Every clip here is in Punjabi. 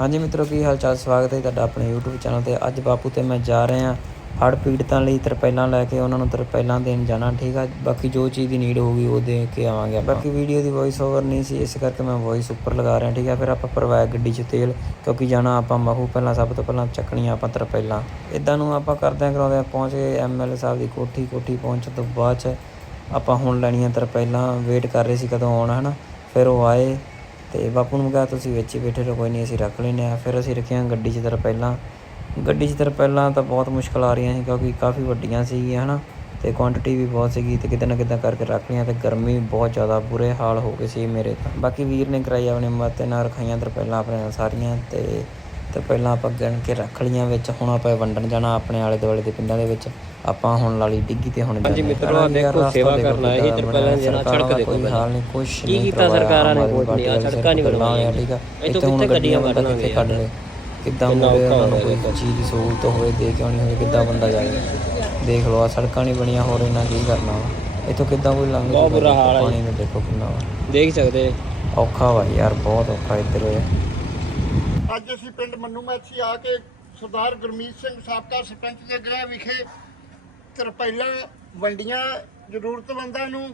ਹਾਂਜੀ ਮਿੱਤਰੋ, ਕੀ ਹਾਲ ਚਾਲ? ਸਵਾਗਤ ਹੈ ਤੁਹਾਡਾ ਆਪਣੇ YouTube ਚੈਨਲ ਤੇ। ਅੱਜ ਬਾਪੂ ਤੇ ਮੈਂ ਜਾ ਰਹੇ ਹਾਂ ਹੜ੍ਹ ਪੀੜਤਾਂ ਲਈ ਤਰਪੈਲਾਂ ਲੈ ਕੇ, ਉਹਨਾਂ ਨੂੰ ਤਰਪੈਲਾਂ ਦੇਣ ਜਾਣਾ, ਠੀਕ ਆ? ਬਾਕੀ ਜੋ ਚੀਜ਼ ਦੀ ਨੀਡ ਹੋਊਗੀ, ਉਹ ਦੇ ਕੇ ਆਵਾਂਗੇ ਬਾਕੀ ਵੀਡੀਓ ਦੀ ਵੌਇਸ ਓਵਰ ਨਹੀਂ ਸੀ, ਇਸ ਕਰਕੇ ਮੈਂ ਵੌਇਸ ਉੱਪਰ ਲਗਾ ਰਿਹਾ, ਠੀਕ ਆ? ਫਿਰ ਆਪਾਂ ਭਰਵਾਇਆ ਗੱਡੀ 'ਚ ਤੇਲ, ਕਿਉਂਕਿ ਜਾਣਾ ਆਪਾਂ ਮਹੂ ਪਹਿਲਾਂ, ਸਭ ਤੋਂ ਪਹਿਲਾਂ ਚੱਕਣੀਆਂ ਆਪਾਂ ਤਰਪੈਲਾਂ। ਇਦਾਂ ਨੂੰ ਆਪਾਂ ਕਰਦਿਆਂ ਕਰਾਉਂਦੇ ਪਹੁੰਚ ਗਏ ਐਮਐਲਏ ਸਾਹਿਬ ਦੀ ਕੋਠੀ ਕੋਠੀ ਪਹੁੰਚਣ ਤੋਂ ਬਾਅਦ 'ਚ ਆਪਾਂ ਹੁਣ ਲੈਣੀਆਂ ਤਰਪੈਲਾਂ ਵੇਟ ਕਰ ਰਹੇ ਸੀ ਕਦੋਂ ਆਉਣ, ਹਨਾ? ਫਿਰ ਉਹ ਆਏ ਤੇ ਬਾਪੂ ਨੂੰ ਕਿਹਾ, ਤੁਸੀਂ ਵਿੱਚ ਹੀ ਬੈਠੇ ਰਹੋ, ਕੋਈ ਨਹੀਂ, ਅਸੀਂ ਰੱਖ ਲੈਨੇ ਆ ਫਿਰ ਅਸੀਂ ਰੱਖੀਆਂ ਗੱਡੀ 'ਚ ਤਰਪਾਲਾਂ ਗੱਡੀ 'ਚ ਤਰਪਾਲਾਂ ਤਾਂ ਬਹੁਤ ਮੁਸ਼ਕਲ ਆ ਰਹੀਆਂ ਸੀ, ਕਿਉਂਕਿ ਕਾਫੀ ਵੱਡੀਆਂ ਸੀਗੀਆਂ, ਹਨਾ? ਤੇ ਕੁਆਂਟੀਟੀ ਵੀ ਬਹੁਤ ਸੀਗੀ ਤੇ ਕਿਤੇ ਨਾ ਕਿਤੇ ਕਰਕੇ ਰੱਖ ਲਈਆਂ ਤੇ ਗਰਮੀ ਬਹੁਤ ਜ਼ਿਆਦਾ ਬੁਰੇ ਹਾਲ ਹੋ ਗਏ ਸੀ ਮੇਰੇ ਤਾਂ। ਬਾਕੀ ਵੀਰ ਨੇ ਕਰਾਈ ਆਪਣੇ ਮੱਤੇ ਨਾਲ ਰਖਾਈਆਂ ਤਰਪਾਲਾਂ ਆਪਣੇ ਨਾਲ ਸਾਰੀਆਂ ਤੇ ਪਹਿਲਾਂ ਆਪਾਂ ਗਿਣ ਕੇ ਰੱਖ ਲਈਆਂ ਵਿੱਚ। ਹੁਣ ਆਪਾਂ ਵੰਡਣ ਜਾਣਾ ਆਪਣੇ ਆਲੇ ਦੁਆਲੇ ਦੇ ਪਿੰਡਾਂ ਦੇ ਵਿੱਚ। ਆਪਾਂ ਹੁਣ ਲਾਲੀ ਡਿੱਗੀ ਤੇ ਹੁਣ ਹਾਂਜੀ। ਮਿੱਤਰੋ, ਦੇਖੋ ਸੇਵਾ ਕਰਨ ਕਿੱਦਾਂ ਤਰਪਾਲਾਂ ਦੀਆਂ ਸਰਕਾਰਾਂ ਸੜਕ ਦਾ ਦੇਖੋ ਕੋਈ। ਹਾਲ ਨਹੀਂ ਕੁਛ ਕੀ ਨਹੀਂ ਕੀਤਾ ਸਰਕਾਰਾਂ ਨੇ? ਕੁਛ ਨਹੀਂ, ਵਾਲੇ ਸੜਕਾਂ ਨਹੀਂ ਬਣਾਉਣੀਆਂ, ਬਣਾਈਆਂ। ਠੀਕ ਆ। ਇੱਥੋਂ ਕਿੱਥੇ ਗੱਡੀਆਂ ਕਿੱਥੇ ਕੱਢ ਲੇ ਕਿੱਦਾਂ ਮੁੰਡੇ ਔਖਾ ਉਹਨਾਂ ਨੂੰ ਹੋ ਕੋਈ ਚੀਜ਼ ਦੀ ਸਹੂਲਤ ਹੋਵੇ ਦੇ ਕੇ ਆਉਣੀ ਹੋਵੇ ਕਿੱਦਾਂ ਬੰਦਾ ਜਾਵੇ ਦੇਖ ਲਓ ਆ ਸੜਕਾਂ ਨਹੀਂ ਬਣੀਆਂ ਹੋਰ ਇਹਨਾਂ ਕੀ ਕਰਨਾ ਵਾ। ਇੱਥੋਂ ਕਿੱਦਾਂ ਕੋਈ ਲੰਘ ਬਹੁਤ ਬੁਰਾ ਹਾਲ ਆ ਪਾਣੀ ਨੂੰ ਦੇਖੋ ਕਿੰਨਾ ਵਾ। ਦੇਖ ਸਕਦੇ ਔਖਾ ਵਾ ਯਾਰ ਬਹੁਤ ਔਖਾ ਇੱਧਰ ਹੋਇਆ। ਅੱਜ ਅਸੀਂ ਪਿੰਡ ਮੰਨੂ ਮੈਚੀ ਆ ਕੇ ਸਰਦਾਰ ਗੁਰਮੀਤ ਸਿੰਘ ਸਾਬਕਾ ਸਰਪੰਚ ਦੇ ਗ੍ਰਹਿ ਵਿਖੇ ਤਰਪਾਈਲਾਂ ਵੰਡੀਆਂ ਜ਼ਰੂਰਤਮੰਦਾਂ ਨੂੰ,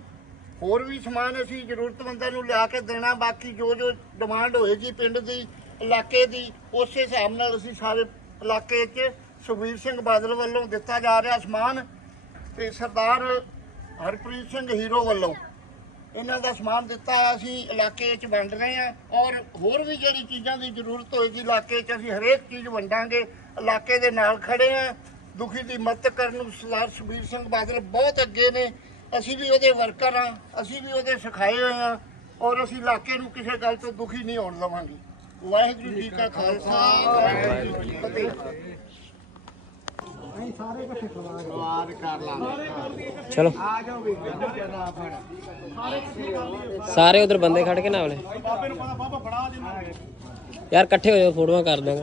ਹੋਰ ਵੀ ਸਮਾਨ ਅਸੀਂ ਜ਼ਰੂਰਤਮੰਦਾਂ ਨੂੰ ਲਿਆ ਕੇ ਦੇਣਾ, ਬਾਕੀ ਜੋ ਜੋ ਡਿਮਾਂਡ ਹੋਏਗੀ ਪਿੰਡ ਦੀ, ਇਲਾਕੇ ਦੀ, ਉਸੇ ਹਿਸਾਬ ਨਾਲ ਅਸੀਂ ਸਾਰੇ ਇਲਾਕੇ 'ਚ ਸੁਖਬੀਰ ਸਿੰਘ ਬਾਦਲ ਵੱਲੋਂ ਦਿੱਤਾ ਜਾ ਰਿਹਾ ਸਮਾਨ ਤੇ ਸਰਦਾਰ ਹਰਪ੍ਰੀਤ ਸਿੰਘ ਹੀਰੋ ਵੱਲੋਂ। ਇਹਨਾਂ ਦਾ ਸਮਾਨ ਦਿੱਤਾ ਅਸੀਂ ਇਲਾਕੇ 'ਚ ਵੰਡ ਰਹੇ ਹਾਂ ਔਰ ਹੋਰ ਵੀ ਜਿਹੜੀ ਚੀਜ਼ਾਂ ਦੀ ਜ਼ਰੂਰਤ ਹੋਏਗੀ, ਇਲਾਕੇ 'ਚ ਅਸੀਂ ਹਰੇਕ ਚੀਜ਼ ਵੰਡਾਂਗੇ। ਇਲਾਕੇ ਦੇ ਨਾਲ ਖੜੇ ਹਾਂ। ਦੁਖੀ ਦੀ ਮਦਦ ਕਰਨ ਨੂੰ ਸਰਦਾਰ ਸੁਖਬੀਰ ਸਿੰਘ ਬਾਦਲ ਬਹੁਤ ਅੱਗੇ ਨੇ। ਅਸੀਂ ਵੀ ਉਹਦੇ ਵਰਕਰ ਹਾਂ ਅਸੀਂ ਵੀ ਉਹਦੇ ਸਿਖਾਏ ਹੋਏ ਹਾਂ ਔਰ ਅਸੀਂ ਇਲਾਕੇ ਨੂੰ ਕਿਸੇ ਗੱਲ ਤੋਂ ਦੁਖੀ ਨਹੀਂ ਹੋਣ ਦੇਵਾਂਗੇ। ਵਾਹਿਗੁਰੂ ਜੀ ਕਾ ਖਾਲਸਾ ਵਾਹਿਗੁਰੂ ਜੀ ਕੀ ਫਤਿਹ ਚਲੋ। ਸਾਰੇ ਉਧਰ ਬੰਦੇ ਖੜ ਕੇ ਨਾ ਵਾਲੇ ਯਾਰ ਇਕੱਠੇ ਹੋ ਜਾਓ ਫੋਟੋਆਂ ਕਰ ਦਾਂਗੇ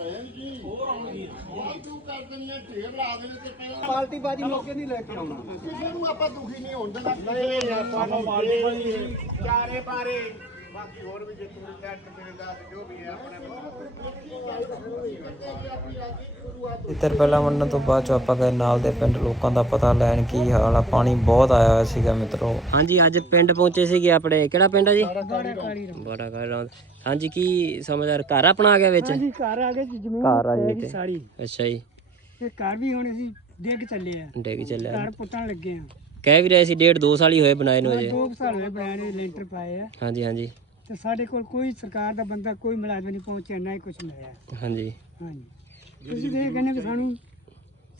ਭੈਣ ਜੀ ਹੋਰ ਤੂੰ ਕਰ ਦਿੰਦੇ ਢੇਰ ਲਾ ਦੇਣੇ ਤੇ ਪਹਿਲਾਂ ਪਾਲਟੀ ਬਾਜੀ ਮੌਕੇ ਨਹੀਂ ਲੈ ਕੇ ਆਉਣਾ। ਕਿਸੇ ਨੂੰ ਆਪਾਂ ਦੁਖੀ ਨਹੀਂ ਹੋਣ ਦੇਣਾ। ਨਹੀਂ ਆਪਾਂ ਨੂੰ ਬਾਜੀ ਚਾਰੇ ਬਾਰੇ ਬਾਕੀ ਹੋਰ ਵੀ ਜੇ ਤੂੰ ਟੈਟ ਮਿਲਦਾ ਜੋ ਵੀ ਹੈ ਆਪਣੇ ਇੱਧਰ ਪਹਿਲਾਂ ਵੰਡਣ ਤੋਂ ਬਾਅਦ ਚ ਆਪਾਂ ਗਏ ਨਾਲ ਦੇ ਪਿੰਡ ਲੋਕਾਂ ਦਾ ਪਤਾ ਲੈਣ ਕੀ ਹਾਲ ਆ ਪਾਣੀ ਬਹੁਤ ਆਇਆ ਹੋਇਆ ਸੀਗਾ ਮਿੱਤਰੋ। ਹਾਂਜੀ ਅੱਜ ਪਿੰਡ ਪਹੁੰਚੇ ਸੀਗੇ ਆਪਣੇ। ਕਿਹੜਾ ਪਿੰਡ ਆ ਜੀ? ਬੜਾ ਕਾਲੀ ਹਾਂਜੀ ਕੀ ਸਮਾਚਾਰ? ਘਰ ਆਪਣਾ ਆ ਗਿਆ ਵਿੱਚ? ਜੀ ਘਰ ਆ ਗਏ ਜੀ ਜ਼ਮੀਨ ਘਰ ਆ ਜੀ। ਸਾਰੀ। ਅੱਛਾ ਜੀ। ਤੇ ਘਰ ਵੀ ਹੁਣ ਅਸੀਂ ਡਿੱਗ ਚੱਲੇ ਆ। ਡੇਗ ਚੱਲਿਆ ਘਰ ਪੁੱਟਣ ਲੱਗੇ ਆ। ਕਹਿ ਵੀ ਰਹੇ ਸੀ ਡੇਢ ਦੋ ਸਾਲ ਹੀ ਹੋਏ ਬਣਾਏ ਨੂੰ ਅਜੇ। ਦੋ ਕੁ ਸਾਲ ਹੋਏ ਬਣਾਏ ਲੈਂਟਰ ਪਾਏ ਆ। ਹਾਂਜੀ ਹਾਂਜੀ। ਤੇ ਸਾਡੇ ਕੋਲ ਕੋਈ ਸਰਕਾਰ ਦਾ ਬੰਦਾ ਕੋਈ ਮੁਲਾਜ਼ਮ ਨਹੀਂ ਪਹੁੰਚਿਆ ਨਾ ਹੀ ਕੁਝ ਮਿਲਿਆ। ਹਾਂਜੀ। ਹਾਂਜੀ। ਤੁਸੀਂ ਦੇਖ ਕਹਿੰਦੇ ਵੀ ਸਾਨੂੰ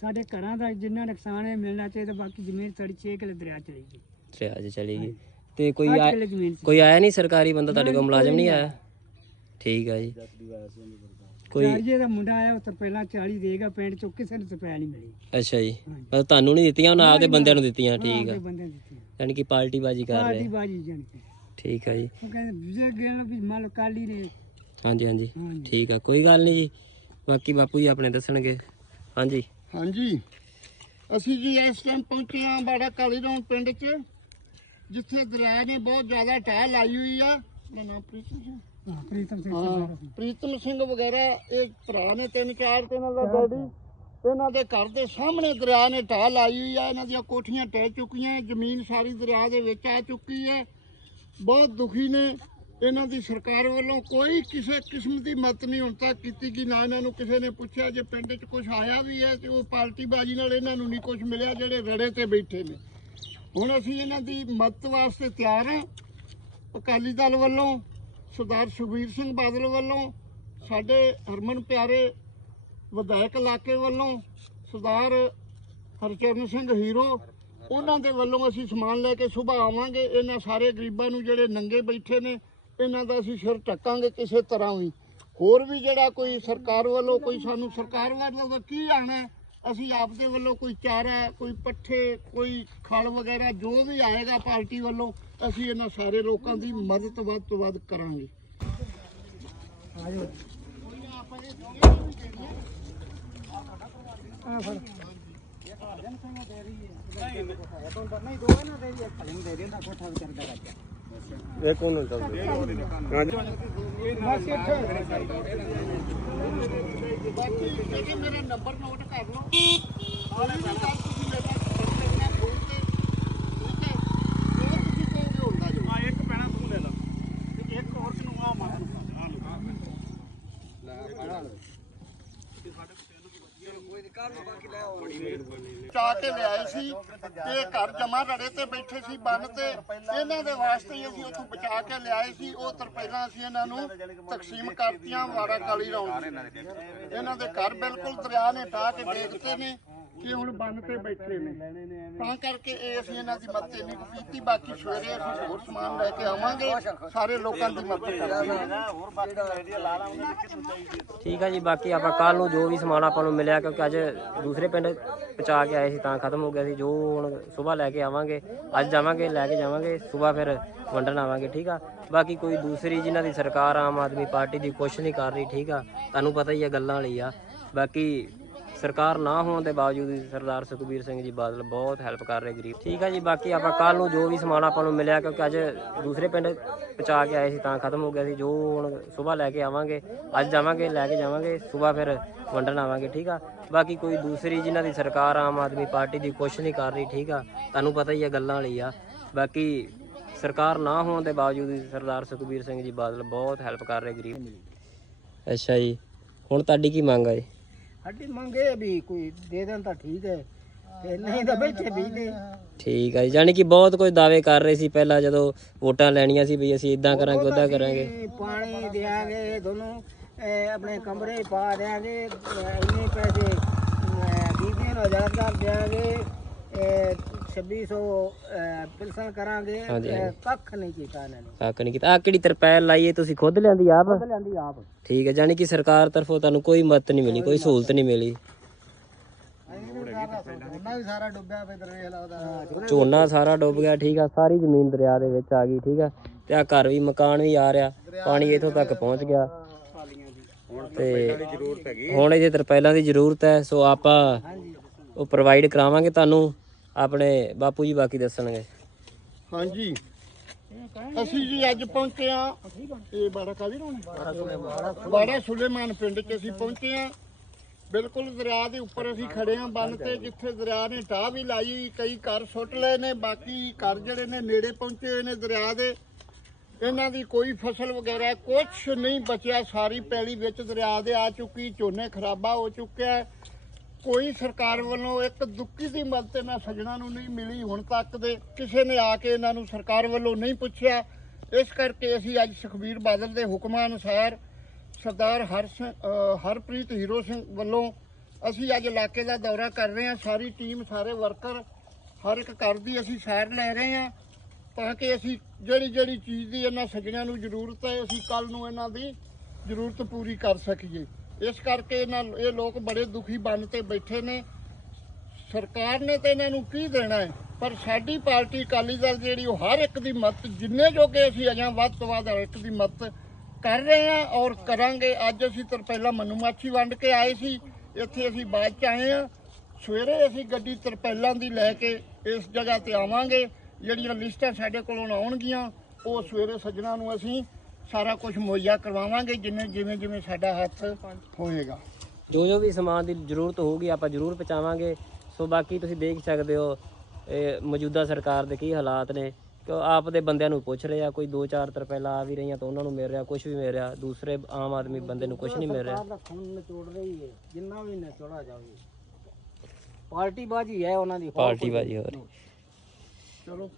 ਸਾਡੇ ਘਰਾਂ ਦਾ ਜਿੰਨਾ ਨੁਕਸਾਨ ਹੈ ਮਿਲਣਾ ਚਾਹੀਦਾ ਬਾਕੀ ਜ਼ਮੀਨ ਸਾਡੀ 6 ਕਿਲੇ ਦਰਿਆ ਚਲੀ ਗਈ। ਦਰਿਆ 'ਚ ਚਲੀ ਗਈ। ਤੇ ਕੋਈ 8 ਆ- ਕਿਲੇ ਜ਼ਮੀਨ ਸੀ। ਕੋਈ ਆਇਆ ਨਹੀਂ ਸਰਕਾਰੀ ਬੰਦਾ ਤੁਹਾਡੇ ਕੋਲ ਮੁਲਾਜ਼ਮ ਨਹੀਂ ਆਇਆ? ਠੀਕ ਆ ਜੀ। ਕੋਈ ਚਾਰੀਏ ਦਾ ਮੁੰਡਾ ਆਇਆ ਉਹ ਤਾਂ ਪਹਿਲਾਂ 40 ਦੇਗਾ ਪਿੰਡ ਚੋਂ ਕਿਸੇ ਨੂੰ ਰੁਪਿਆ ਨਹੀਂ ਮਿਲੀ। ਅੱਛਾ ਜੀ। ਮਤਲਬ ਤੁਹਾਨੂੰ ਨਹੀਂ ਦਿੱਤੀਆਂ ਉਹਨਾਂ ਆਪਦੇ ਬੰਦਿਆਂ ਨੂੰ ਦਿੱਤੀਆਂ ਠੀਕ ਆ। ਬੰਦੇ ਦਿੱਤੇ ਯਾਨੀ ਕਿ ਪਾਰਟੀ ਬਾਜੀ ਕਰ ਪਾਰਟੀ ਰਹੇ। ਬਾਜੀ ਜਾਣ ਕੇ ਠੀਕ ਆ ਜੀ। ਉਹ ਕਹਿੰਦੇ ਜੇ ਗਿਣ ਵੀ ਮੰਨ ਲਓ ਕਾਲੀ ਨੇ। ਹਾਂਜੀ ਹਾਂਜੀ। ਹਾਂਜੀ। ਠੀਕ ਆ ਕੋਈ ਗੱਲ ਨਹੀਂ ਜੀ। ਬਾਕੀ ਬਾਪੂ ਜੀ ਆਪਣੇ ਦੱਸਣਗੇ। ਹਾਂਜੀ। ਹਾਂਜੀ। ਅਸੀਂ ਜੀ ਇਸ ਟਾਈਮ ਪਹੁੰਚੇ ਹਾਂ ਬਾੜਾ ਕਾਲੀ ਰੌਣ ਪਿੰਡ 'ਚ ਜਿੱਥੇ ਦਰਿਆ ਨੇ ਬਹੁਤ ਜ਼ਿਆਦਾ ਢਾਹ ਲਾਈ ਹੋਈ ਆ। ਮੇਰਾ ਨਾਮ ਪ੍ਰੀਤਮ ਸਿੰਘ। ਹਾਂ, ਪ੍ਰੀਤਮ ਸਿੰਘ ਹਾਂ ਸਰਦਾਰ ਸਿੰਘ। ਪ੍ਰੀਤਮ ਸਿੰਘ ਵਗੈਰਾ ਇਹ ਭਰਾ ਨੇ ਤਿੰਨ ਚਾਰ ਤੇ ਇਹਨਾਂ ਦਾ ਡੈਡੀ ਇਹਨਾਂ ਦੇ ਘਰ ਦੇ ਸਾਹਮਣੇ ਦਰਿਆ ਨੇ ਢਾਹ ਲਾਈ ਹੋਈ ਆ। ਇਹਨਾਂ ਦੀਆਂ ਕੋਠੀਆਂ ਟਹਿ ਚੁੱਕੀਆਂ ਜ਼ਮੀਨ ਸਾਰੀ ਦਰਿਆ ਦੇ ਵਿੱਚ ਆ ਚੁੱਕੀ ਹੈ। ਬਹੁਤ ਦੁਖੀ ਨੇ। ਇਹਨਾਂ ਦੀ ਸਰਕਾਰ ਵੱਲੋਂ ਕੋਈ ਕਿਸੇ ਕਿਸਮ ਦੀ ਮਦਦ ਨਹੀਂ ਹੁਣ ਤੱਕ ਕੀਤੀ ਕਿ ਨਾ ਇਹਨਾਂ ਨੂੰ ਕਿਸੇ ਨੇ ਪੁੱਛਿਆ। ਜੇ ਪਿੰਡ 'ਚ ਕੁਝ ਆਇਆ ਵੀ ਹੈ ਤੇ ਉਹ ਪਾਰਟੀ ਬਾਜੀ ਨਾਲ ਇਹਨਾਂ ਨੂੰ ਨਹੀਂ ਕੁਝ ਮਿਲਿਆ, ਜਿਹੜੇ ਰੜੇ ਤੇ ਬੈਠੇ ਨੇ। ਹੁਣ ਅਸੀਂ ਇਹਨਾਂ ਦੀ ਮਦਦ ਵਾਸਤੇ ਤਿਆਰ ਹਾਂ। ਅਕਾਲੀ ਦਲ ਵੱਲੋਂ, ਸਰਦਾਰ ਸੁਖਬੀਰ ਸਿੰਘ ਬਾਦਲ ਵੱਲੋਂ, ਸਾਡੇ ਹਰਮਨ ਪਿਆਰੇ ਵਿਧਾਇਕ ਇਲਾਕੇ ਵੱਲੋਂ, ਸਰਦਾਰ ਹਰਚਰਨ ਸਿੰਘ ਹੀਰੋ ਉਹਨਾਂ ਦੇ ਵੱਲੋਂ ਅਸੀਂ ਸਮਾਨ ਲੈ ਕੇ ਸੁਬਾਹ ਆਵਾਂਗੇ। ਇਹਨਾਂ ਸਾਰੇ ਗਰੀਬਾਂ ਨੂੰ ਜਿਹੜੇ ਨੰਗੇ ਬੈਠੇ ਨੇ ਇਹਨਾਂ ਦਾ ਅਸੀਂ ਸਿਰ ਟੱਕਾਂਗੇ ਕਿਸੇ ਤਰ੍ਹਾਂ ਵੀ। ਹੋਰ ਵੀ ਜਿਹੜਾ ਕੋਈ ਸਰਕਾਰ ਵੱਲੋਂ ਕੋਈ ਸਾਨੂੰ ਸਰਕਾਰ ਵੱਲੋਂ ਤਾਂ ਕੀ ਆਣਾ ਅਸੀਂ ਆਪ ਦੇ ਵੱਲੋਂ ਕੋਈ ਚਾਰਾ ਕੋਈ ਪੱਠੇ ਕੋਈ ਖਲ ਵਗੈਰਾ ਜੋ ਵੀ ਆਏਗਾ ਪਾਰਟੀ ਵੱਲੋਂ ਅਸੀਂ ਇਹਨਾਂ ਸਾਰੇ ਲੋਕਾਂ ਦੀ ਮਦਦ ਵੱਧ ਤੋਂ ਵੱਧ ਕਰਾਂਗੇ। ਬਾਕੀ ਜਿਹੜੇ ਮੇਰਾ ਨੰਬਰ ਨੋਟ ਕਰ ਲਓ ਆਲੇ ਵੀ ਕੱਲ ਤੁਸੀਂ ਮੇਰਾ ਨੰਬਰ ਲੈਣਾ ਫੋਨ ਤੇ ਠੀਕ ਹੈ ਜੋ ਤੁਸੀਂ ਕਹੋਗੇ ਹੁੰਦਾ ਜੋ ਆ ਇੱਕ ਪੈਣਾ ਤੂੰ ਲੈ ਲਾ ਤੇ ਇੱਕ ਹੋਰ ਕਿਨੂੰ ਆ ਮਾਰ ਚਾ ਕੇ ਲਿਆਏ ਸੀ ਤੇ ਘਰ ਜਮਾ ਰੜੇ ਤੇ ਬੈਠੇ ਸੀ, ਬੰਨ ਤੇ। ਇਹਨਾਂ ਦੇ ਵਾਸਤੇ ਹੀ ਅਸੀਂ ਉੱਥੋਂ ਬਚਾ ਕੇ ਲਿਆਏ ਸੀ। ਉਹ ਤਰਪਾਲਾਂ ਅਸੀਂ ਇਹਨਾਂ ਨੂੰ ਤਕਸੀਮ ਕਰਤੀਆਂ ਵਾੜਾ ਕਾਲੀ ਰੌਣ ਇਹਨਾਂ ਦੇ ਘਰ ਬਿਲਕੁਲ ਦਰਿਆ ਨੇ ਟਾਹ ਕੇ ਦੇਖਤੇ ਨੇ। ਕਿ ਹੁਣ ਬੰਨ ਤੇ ਬੈਠੇ ਨੇ। ਤਾਂ ਕਰਕੇ ਇਹ ਅਸੀਂ ਇਹਨਾਂ ਦੀ ਮਦਦ ਨਹੀਂ ਕੀਤੀ, ਬਾਕੀ ਸਵੇਰੇ ਅਸੀਂ ਹੋਰ ਸਮਾਨ ਲੈ ਕੇ ਆਵਾਂਗੇ, ਸਾਰੇ ਲੋਕਾਂ ਦੀ ਮਦਦ ਕਰਾਂਗੇ। ਠੀਕ ਹੈ ਜੀ, ਬਾਕੀ ਆਪਾਂ ਕੱਲ ਨੂੰ ਜੋ ਵੀ ਸਮਾਨ ਆਪਾਂ ਨੂੰ ਮਿਲਿਆ, ਕਿਉਂਕਿ ਅੱਜ ਦੂਸਰੇ ਪਿੰਡ ਪਹੁੰਚਾ ਕੇ ਆਏ ਸੀ, ਤਾਂ ਖਤਮ ਹੋ ਗਿਆ ਸੀ, ਜੋ ਹੁਣ ਸਵੇਰ ਲੈ ਕੇ ਆਵਾਂਗੇ, ਅੱਜ ਜਾਵਾਂਗੇ, ਲੈ ਕੇ ਜਾਵਾਂਗੇ, ਸਵੇਰ ਫਿਰ ਵੰਡਣ ਆਵਾਂਗੇ, ਠੀਕ ਆ? ਬਾਕੀ ਕੋਈ ਦੂਸਰੀ ਜਿਨ੍ਹਾਂ ਦੀ ਸਰਕਾਰ ਆਮ ਆਦਮੀ ਪਾਰਟੀ ਦੀ ਕੁਛ ਨਹੀਂ ਕਰ ਰਹੀ, ਠੀਕ ਆ? ਤੁਹਾਨੂੰ ਪਤਾ ਹੀ ਆ ਗੱਲਾਂ ਵਾਲੀ ਆ। ਬਾਕੀ ਸਰਕਾਰ ਨਾ ਹੋਣ ਦੇ ਬਾਵਜੂਦ ਵੀ ਸਰਦਾਰ ਸੁਖਬੀਰ ਸਿੰਘ ਜੀ ਬਾਦਲ ਬਹੁਤ ਹੈਲਪ ਕਰ ਰਹੇ ਗਰੀਬ। ਠੀਕ ਆ ਜੀ, ਬਾਕੀ ਆਪਾਂ ਕੱਲ ਨੂੰ ਜੋ ਵੀ ਸਮਾਨ ਆਪਾਂ ਨੂੰ ਮਿਲਿਆ, ਕਿਉਂਕਿ ਅੱਜ ਦੂਸਰੇ ਪਿੰਡ ਪਹੁੰਚਾ ਕੇ ਆਏ ਸੀ ਤਾਂ ਖਤਮ ਹੋ ਗਿਆ ਸੀ, ਜੋ ਹੁਣ ਸਵੇਰ ਲੈ ਕੇ ਆਵਾਂਗੇ, ਅੱਜ ਜਾਵਾਂਗੇ, ਲੈ ਕੇ ਜਾਵਾਂਗੇ, ਸਵੇਰ ਫਿਰ ਵੰਡਣ ਆਵਾਂਗੇ, ਠੀਕ ਆ। ਬਾਕੀ ਕੋਈ ਦੂਸਰੀ ਜਿਨ੍ਹਾਂ ਦੀ ਸਰਕਾਰ ਆਮ ਆਦਮੀ ਪਾਰਟੀ ਦੀ ਕੁਛ ਨਹੀਂ ਕਰ ਰਹੀ, ਠੀਕ ਆ, ਤੁਹਾਨੂੰ ਪਤਾ ਹੀ ਆ ਗੱਲਾਂ ਵਾਲੀ ਆ। ਬਾਕੀ ਸਰਕਾਰ ਨਾ ਹੋਣ ਦੇ ਬਾਵਜੂਦ ਵੀ ਸਰਦਾਰ ਸੁਖਬੀਰ ਸਿੰਘ ਜੀ ਬਾਦਲ ਬਹੁਤ ਹੈਲਪ ਕਰ ਰਹੇ ਗਰੀਬ। ਅੱਛਾ ਜੀ, ਹੁਣ ਤੁਹਾਡੀ ਕੀ ਮੰਗ ਆ ਜੀ? ਸਾਡੀ ਮੰਗੇ ਵੀ ਕੋਈ ਦੇ ਦੇਣ ਤਾਂ ਠੀਕ ਹੈ ਤੇ ਨਹੀਂ ਤਾਂ ਬੈਠੇ ਵੀ ਦੇ ਠੀਕ ਹੈ ਜੀ ਯਾਨੀ ਕਿ ਬਹੁਤ ਕੁਝ ਦਾਅਵੇ ਕਰ ਰਹੇ ਸੀ ਪਹਿਲਾਂ ਜਦੋਂ ਵੋਟਾਂ ਲੈਣੀਆਂ ਸੀ ਵੀ ਅਸੀਂ ਇਦਾਂ ਕਰਾਂਗੇ ਉਦਾਂ ਕਰਾਂਗੇ। ਪਾਣੀ ਦਿਆਂਗੇ ਦੋਨੋਂ ਅਹ ਆਪਣੇ ਕਮਰੇ ਪਾ ਦਿਆਂਗੇ ਅਹ ਇੰਨੇ ਪੈਸੇ ਬੀਬੀਆਂ ਨੂੰ ਹਜ਼ਾਰਦਾਰ ਦਿਆਂਗੇ ਅਹ 2600 ਅਹ ਪਿਲਸਣ ਕਰਾਂਗੇ। ਹਾਂਜੀ, ਅਹ ਕੱਖ ਨਹੀਂ ਕੀਤਾ ਇਹਨਾਂ ਨੇ। ਕੱਖ ਨਹੀਂ ਕੀਤਾ। ਆ ਕਿਹੜੀ ਤਰਪੈਲ ਲਾਈ ਹੈ ਤੁਸੀਂ? ਖੁਦ ਲਿਆਂਦੀ ਆਪ? ਲੈਂਦੀ ਆਪ। ਠੀਕ ਹੈ ਯਾਨੀ ਕਿ ਸਰਕਾਰ ਤਰਫੋਂ ਤੁਹਾਨੂੰ ਕੋਈ ਮਦਦ ਨਹੀਂ ਮਿਲੀ ਕੋਈ ਸਹੂਲਤ ਨਹੀਂ ਮਿਲੀ। ਉਹਨਾਂ ਵੀ ਸਾਰਾ ਡੁੱਬਿਆ ਪਏ ਦਰਵੇ ਲਾਉਦਾ ਝੋਨਾ ਸਾਰਾ ਡੁੱਬ ਗਿਆ ਠੀਕ ਆ। ਸਾਰੀ ਜ਼ਮੀਨ ਦਰਿਆ ਦੇ ਵਿੱਚ ਆ ਗਈ ਠੀਕ ਆ। ਤੇ ਆ ਘਰ ਵੀ ਮਕਾਨ ਵੀ ਆ ਰਿਹਾ। ਪਾਣੀ ਇੱਥੋਂ ਤੱਕ ਪਹੁੰਚ ਗਿਆ। ਤੇ ਹੁਣ ਇਹਦੇ ਤਰਪੈਲਾਂ ਦੀ ਜ਼ਰੂਰਤ ਹੈ ਸੋ ਆਪਾਂ ਉਹ ਪ੍ਰੋਵਾਈਡ ਕਰਾਵਾਂਗੇ ਤੁਹਾਨੂੰ। ਆਪਣੇ ਬਾਪੂ ਜੀ ਬਾਕੀ ਦੱਸਣਗੇ। ਹਾਂਜੀ। ਅਸੀਂ ਜੀ ਅੱਜ ਪਹੁੰਚੇ ਆ ਇਹ ਬਾੜਾ ਕਾਲੀ ਰੋਣ ਬਾੜਾ ਸੁਲੇਮਾਨ ਪਿੰਡ 'ਚ ਅਸੀਂ ਪਹੁੰਚੇ ਆ ਬਿਲਕੁਲ ਦਰਿਆ ਦੇ ਉੱਪਰ ਅਸੀਂ ਖੜੇ ਆ ਬੰਨ ਤੇ ਜਿੱਥੇ ਦਰਿਆ ਨੇ ਟਾਹ ਵੀ ਲਾਈ ਕਈ ਘਰ ਸੁੱਟ ਲਏ ਨੇ ਬਾਕੀ ਘਰ ਜਿਹੜੇ ਨੇ ਨੇੜੇ ਪਹੁੰਚੇ ਹੋਏ ਨੇ ਦਰਿਆ ਦੇ। ਇਹਨਾਂ ਦੀ ਕੋਈ ਫਸਲ ਵਗੈਰਾ ਕੁਝ ਨਹੀਂ ਬਚਿਆ। ਸਾਰੀ ਪੈਲੀ ਵਿੱਚ ਦਰਿਆ ਦੇ ਆ ਚੁੱਕੀ ਝੋਨੇ ਖਰਾਬਾ ਹੋ ਚੁੱਕਿਆ। ਕੋਈ ਸਰਕਾਰ ਵੱਲੋਂ ਇੱਕ ਦੁੱਕੀ ਦੀ ਮਦਦ ਇਹਨਾਂ ਸੱਜਣਾ ਨੂੰ ਨਹੀਂ ਮਿਲੀ ਹੁਣ ਤੱਕ ਦੇ। ਕਿਸੇ ਨੇ ਆ ਕੇ ਇਹਨਾਂ ਨੂੰ ਸਰਕਾਰ ਵੱਲੋਂ ਨਹੀਂ ਪੁੱਛਿਆ। ਇਸ ਕਰਕੇ ਅਸੀਂ ਅੱਜ ਸੁਖਬੀਰ ਬਾਦਲ ਦੇ ਹੁਕਮਾਂ ਅਨੁਸਾਰ ਸਰਦਾਰ ਹਰਸ ਹਰਪ੍ਰੀਤ ਹੀਰੋ ਸਿੰਘ ਵੱਲੋਂ ਅਸੀਂ ਅੱਜ ਇਲਾਕੇ ਦਾ ਦੌਰਾ ਕਰ ਰਹੇ ਹਾਂ। ਸਾਰੀ ਟੀਮ, ਸਾਰੇ ਵਰਕਰ, ਹਰ ਇੱਕ ਘਰ ਦੀ ਅਸੀਂ ਸਾਰ ਲੈ ਰਹੇ ਹਾਂ ਤਾਂ ਕਿ ਅਸੀਂ ਜਿਹੜੀ ਜਿਹੜੀ ਚੀਜ਼ ਦੀ ਇਹਨਾਂ ਸੱਜਣਿਆਂ ਨੂੰ ਜ਼ਰੂਰਤ ਹੈ, ਅਸੀਂ ਕੱਲ ਨੂੰ ਇਹਨਾਂ ਦੀ ਜ਼ਰੂਰਤ ਪੂਰੀ ਕਰ ਸਕੀਏ। ਇਸ ਕਰਕੇ ਇਹਨਾਂ ਇਹ ਲੋਕ ਬੜੇ ਦੁਖੀ ਬਣ ਤੇ ਬੈਠੇ ਨੇ। ਸਰਕਾਰ ਨੇ ਤੇ ਇਹਨਾਂ ਨੂੰ ਕੀ ਦੇਣਾ ਹੈ? ਪਰ ਸਾਡੀ ਪਾਰਟੀ ਅਕਾਲੀ ਦਲ ਜਿਹੜੀ, ਉਹ ਹਰ ਇੱਕ ਦੀ ਮਦਦ ਜਿੰਨੇ ਜੋਗੇ ਅਸੀਂ ਅਜਾਂ ਵੱਧ ਤੋਂ ਵੱਧ ਹਰ ਇੱਕ ਦੀ ਮਦਦ ਕਰ ਰਹੇ ਹਾਂ ਔਰ ਕਰਾਂਗੇ। ਅੱਜ ਅਸੀਂ ਤਾਂ ਪਹਿਲਾਂ ਮਨੂਮਾਛੀ ਵੰਡ ਕੇ ਆਏ ਸੀ। ਇੱਥੇ ਅਸੀਂ ਬਾਅਦ ਚ ਆਏ ਹਾਂ। ਸਵੇਰੇ ਅਸੀਂ ਗੱਡੀ ਤਰਪੈਲਾਂ ਦੀ ਲੈ ਕੇ ਇਸ ਜਗ੍ਹਾ ਤੇ ਆਵਾਂਗੇ। ਜਿਹੜੀਆਂ ਲਿਸਟਾਂ ਸਾਡੇ ਕੋਲੋਂ ਆਉਣਗੀਆਂ, ਉਹ ਸਵੇਰੇ ਸੱਜਣਾ ਨੂੰ ਅਸੀਂ ਸਾਰਾ ਕੁਝ ਮੁਹੱਈਆ ਕਰਵਾਵਾਂਗੇ ਜਿੰਨੇ ਜਿਵੇਂ ਜਿਵੇਂ ਸਾਡਾ ਹੱਥ ਹੋਏਗਾ। ਜੋ ਜੋ ਵੀ ਸਮਾਨ ਦੀ ਜ਼ਰੂਰਤ ਹੋਊਗੀ ਆਪਾਂ ਜ਼ਰੂਰ ਪਹੁੰਚਾਵਾਂਗੇ। ਸੋ ਬਾਕੀ ਤੁਸੀਂ ਦੇਖ ਸਕਦੇ ਹੋ ਇਹ ਮੌਜੂਦਾ ਸਰਕਾਰ ਦੇ ਕੀ ਹਾਲਾਤ ਨੇ। ਕਿ ਆਪ ਦੇ ਬੰਦਿਆਂ ਨੂੰ ਪੁੱਛ ਰਹੇ ਕੋਈ 2-4 ਤਰਪੈਲਾ ਆ ਵੀ ਰਹੀਆਂ ਤਾਂ ਉਹਨਾਂ ਨੂੰ ਮਿਲ ਰਿਹਾ ਕੁਝ ਵੀ ਮਿਲ ਰਿਹਾ। ਦੂਸਰੇ ਆਮ ਆਦਮੀ ਬੰਦੇ ਨੂੰ ਕੁਝ ਨਹੀਂ ਮਿਲ ਰਿਹਾ। ਦਾ ਖੂਨ ਨਿਚੋੜ ਰਹੀ ਹੈ ਜਿੰਨਾ ਵੀ ਨਿਚੋੜਾ ਜਾਵੇ। ਪਾਰਟੀ ਬਾਜੀ ਹੈ ਉਹਨਾਂ ਦੀ ਪਾਰਟੀ ਬਾਜੀ ਹੋ ਰਹੀ ਚਲੋ